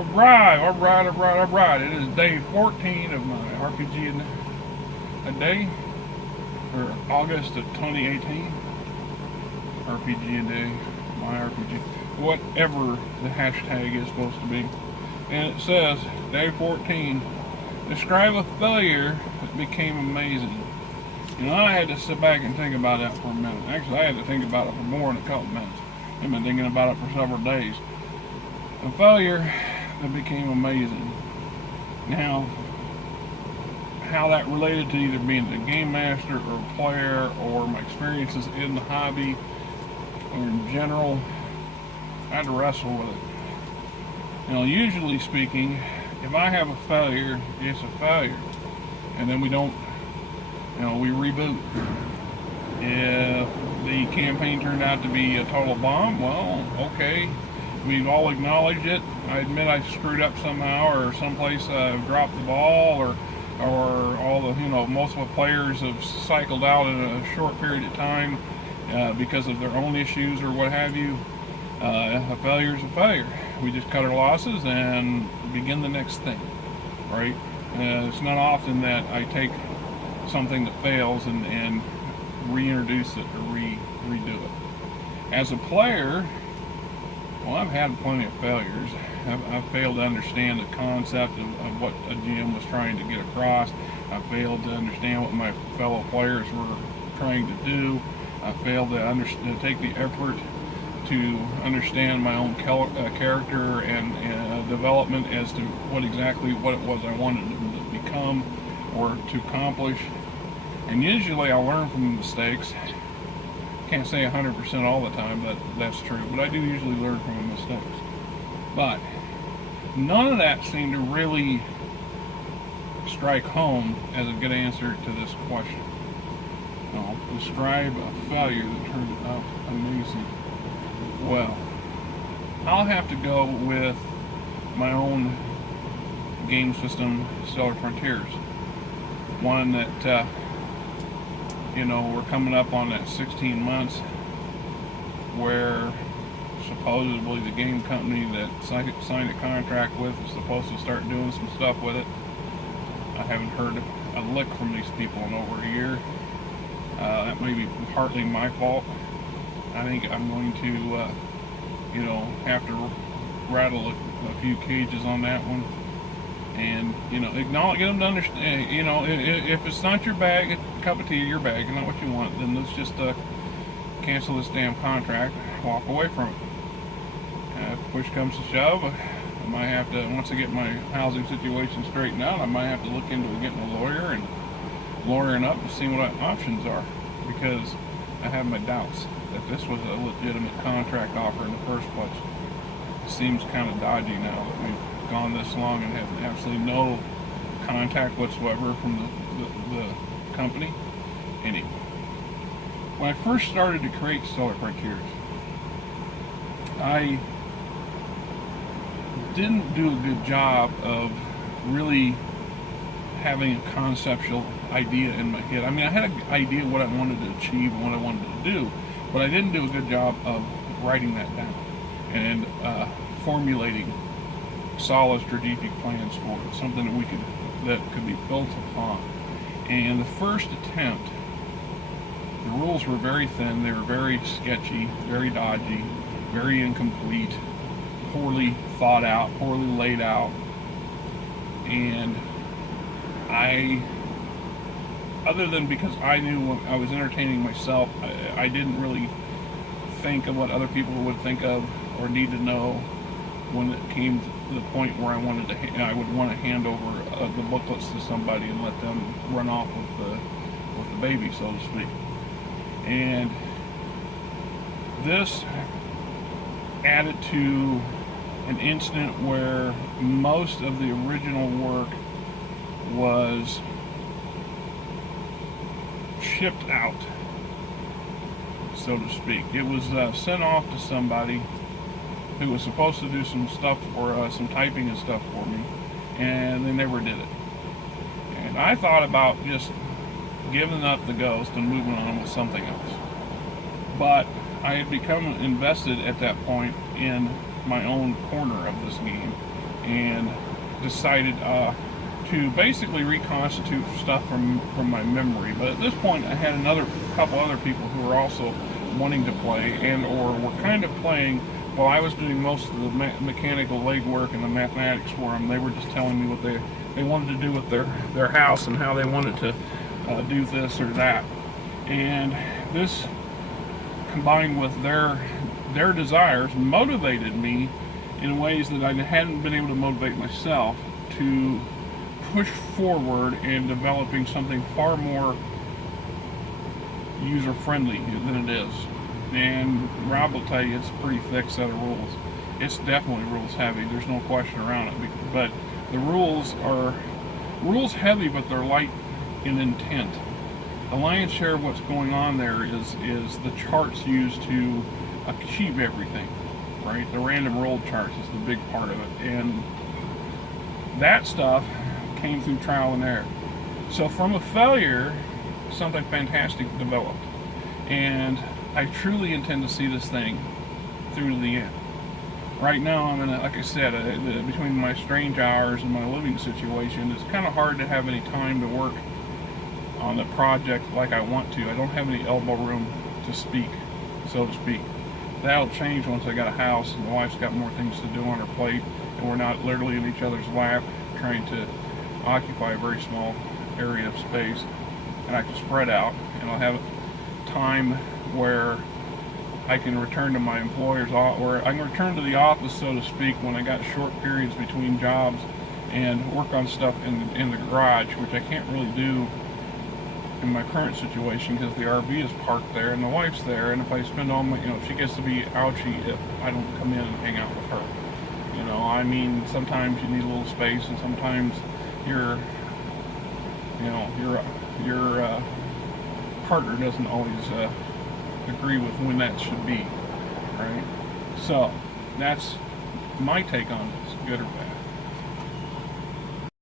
Alright. It is day 14 of my RPGADAY for August of 2018. RPGADAY, my RPG, whatever the hashtag is supposed to be. And it says, day 14, describe a failure that became amazing. You know, I had to sit back and think about that for a minute. Actually, I had to think about it for more than a couple minutes. I've been thinking about it for several days. A failure that became amazing. Now, how that related to either being a game master or a player or my experiences in the hobby or in general, I had to wrestle with it. You know, usually speaking, if I have a failure, it's a failure. And then we don't, we reboot. If the campaign turned out to be a total bomb, well, okay. We've all acknowledged it. I admit I screwed up somehow, or someplace dropped the ball, or all the, most of the players have cycled out in a short period of time because of their own issues or what have you. A failure is a failure. We just cut our losses and begin the next thing, right? It's not often that I take something that fails and reintroduce it or redo it. As a player, well, I've had plenty of failures. I've failed to understand the concept of what a GM was trying to get across. I failed to understand what my fellow players were trying to do. I failed to take the effort to understand my own character and development as to what it was I wanted to become or to accomplish. And usually I learn from mistakes. Can't say 100% all the time that that's true, but I do usually learn from my mistakes. But none of that seemed to really strike home as a good answer to this question. Describe a failure that turned out amazing. Well, I'll have to go with my own game system, Stellar Frontiers. One that, we're coming up on that 16 months where supposedly the game company that signed a contract with is supposed to start doing some stuff with it. I haven't heard a lick from these people in over a year. That may be partly my fault. I think I'm going to, have to rattle a few cages on that one. And, acknowledge, get them to understand, if it's not your bag, a cup of tea, your bag, and not what you want, then let's just cancel this damn contract, walk away from it. If push comes to shove, I might have to, once I get my housing situation straightened out, I might have to look into getting a lawyer and lawyering up and see what my options are, because I have my doubts that this was a legitimate contract offer in the first place. It seems kind of dodgy now that we've gone this long and have absolutely no contact whatsoever from the company. Anyway, when I first started to create Stellar Frontiers, I didn't do a good job of really having a conceptual idea in my head. I mean, I had an idea of what I wanted to achieve and what I wanted to do, but I didn't do a good job of writing that down and formulating solid strategic plans for it, something that could be built upon. And the first attempt, the rules were very thin, they were very sketchy, very dodgy, very incomplete, poorly thought out, poorly laid out. And other than because I knew when I was entertaining myself, I didn't really think of what other people would think of or need to know when it came to the point where I would want to hand over the booklets to somebody and let them run off with the baby, so to speak. And this added to an incident where most of the original work was shipped out, so to speak. It was sent off to somebody who was supposed to do some stuff for some typing and stuff for me, and they never did it. And I thought about just giving up the ghost and moving on with something else. But I had become invested at that point in my own corner of this game, and decided to basically reconstitute stuff from my memory. But at this point, I had couple other people who were also wanting to play and or were kind of playing while I was doing most of the mechanical legwork and the mathematics for them. They were just telling me what they wanted to do with their house and how they wanted to do this or that. And this, combined with their desires, motivated me in ways that I hadn't been able to motivate myself to push forward in developing something far more user-friendly than it is. And Rob will tell you it's a pretty thick set of rules. It's definitely rules heavy, there's no question around it. But the rules are rules heavy, but they're light in intent. The lion's share of what's going on there is the charts used to achieve everything, right? The random roll charts is the big part of it. And that stuff came through trial and error. So from a failure, something fantastic developed. And I truly intend to see this thing through to the end. Right now, I'm in like I said, between my strange hours and my living situation, it's kind of hard to have any time to work on the project like I want to. I don't have any elbow room to speak, so to speak. That'll change once I got a house and the wife's got more things to do on her plate and we're not literally in each other's lap trying to occupy a very small area of space, and I can spread out and I'll have time where I can return to my employer's office, or I can return to the office, so to speak, when I got short periods between jobs and work on stuff in the garage, which I can't really do in my current situation because the RV is parked there and the wife's there, and if I spend all my, she gets to be ouchy if I don't come in and hang out with her. I mean, sometimes you need a little space, and sometimes your partner doesn't always agree with when that should be, right? So that's my take on this, good or bad.